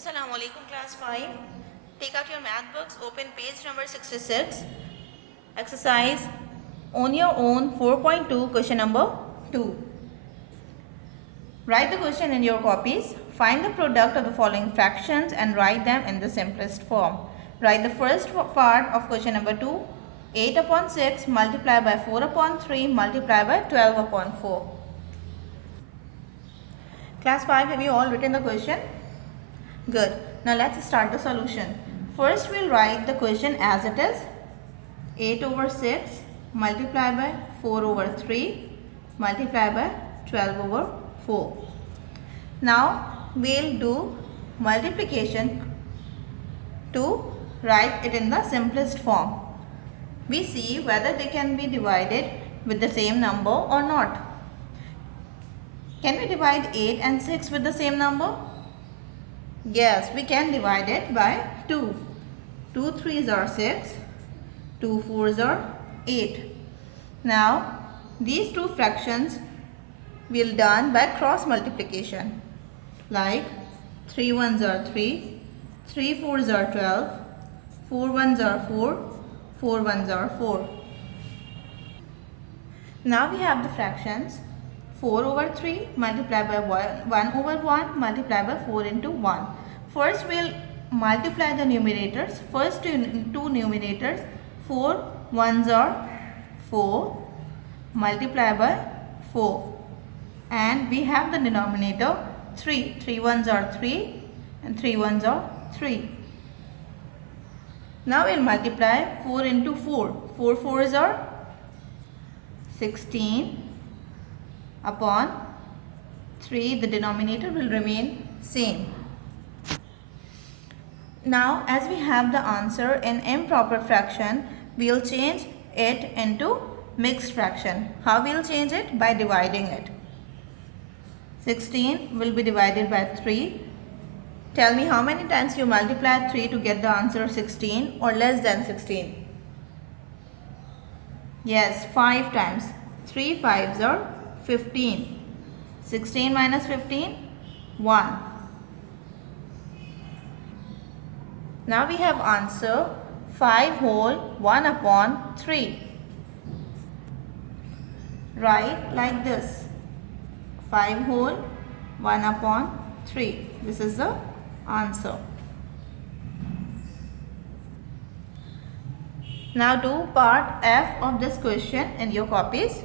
Assalamu alaikum class 5. Take out your math books, open page number 66. Exercise on your own 4.2 question number 2. Write the question in your copies. Find the product of the following fractions and write them in the simplest form. Write the first part of question number 2. 8 upon 6 multiplied by 4 upon 3 multiplied by 12 upon 4. Class 5, have you all written the question? Good. Now let's start the solution. First we'll write the question as it is. 8 over 6 multiplied by 4 over 3 multiplied by 12 over 4. Now we'll do multiplication to write it in the simplest form. We see whether they can be divided with the same number or not. Can we divide 8 and 6 with the same number? Yes, we can divide it by 2. 2 3s are 6, 2 4s are 8. Now, these two fractions will done by cross multiplication. Like 3 1s are 3, 3 4s are 12, 4 1s are 4, 4 1s are 4. Now we have the fractions 4 over 3 multiplied by 1 over 1 multiplied by 4 into 1. First we'll multiply the numerators. First two numerators, 4 1s are 4 multiplied by 4. And we have the denominator 3. 3 1s are 3 and 3 1s are 3. Now we'll multiply 4 into 4. 4 4s are 16 upon 3, the denominator will remain same. Now as we have the answer in improper fraction, we will change it into mixed fraction. How we will change it? By dividing it. 16 will be divided by 3. Tell me how many times you multiply 3 to get the answer 16 or less than 16? Yes, 5 times. 3 5s are 15. 16 minus 15, 1. Now we have answer 5 whole 1 upon 3. Write like this. 5 whole 1 upon 3. This is the answer. Now do part F of this question in your copies.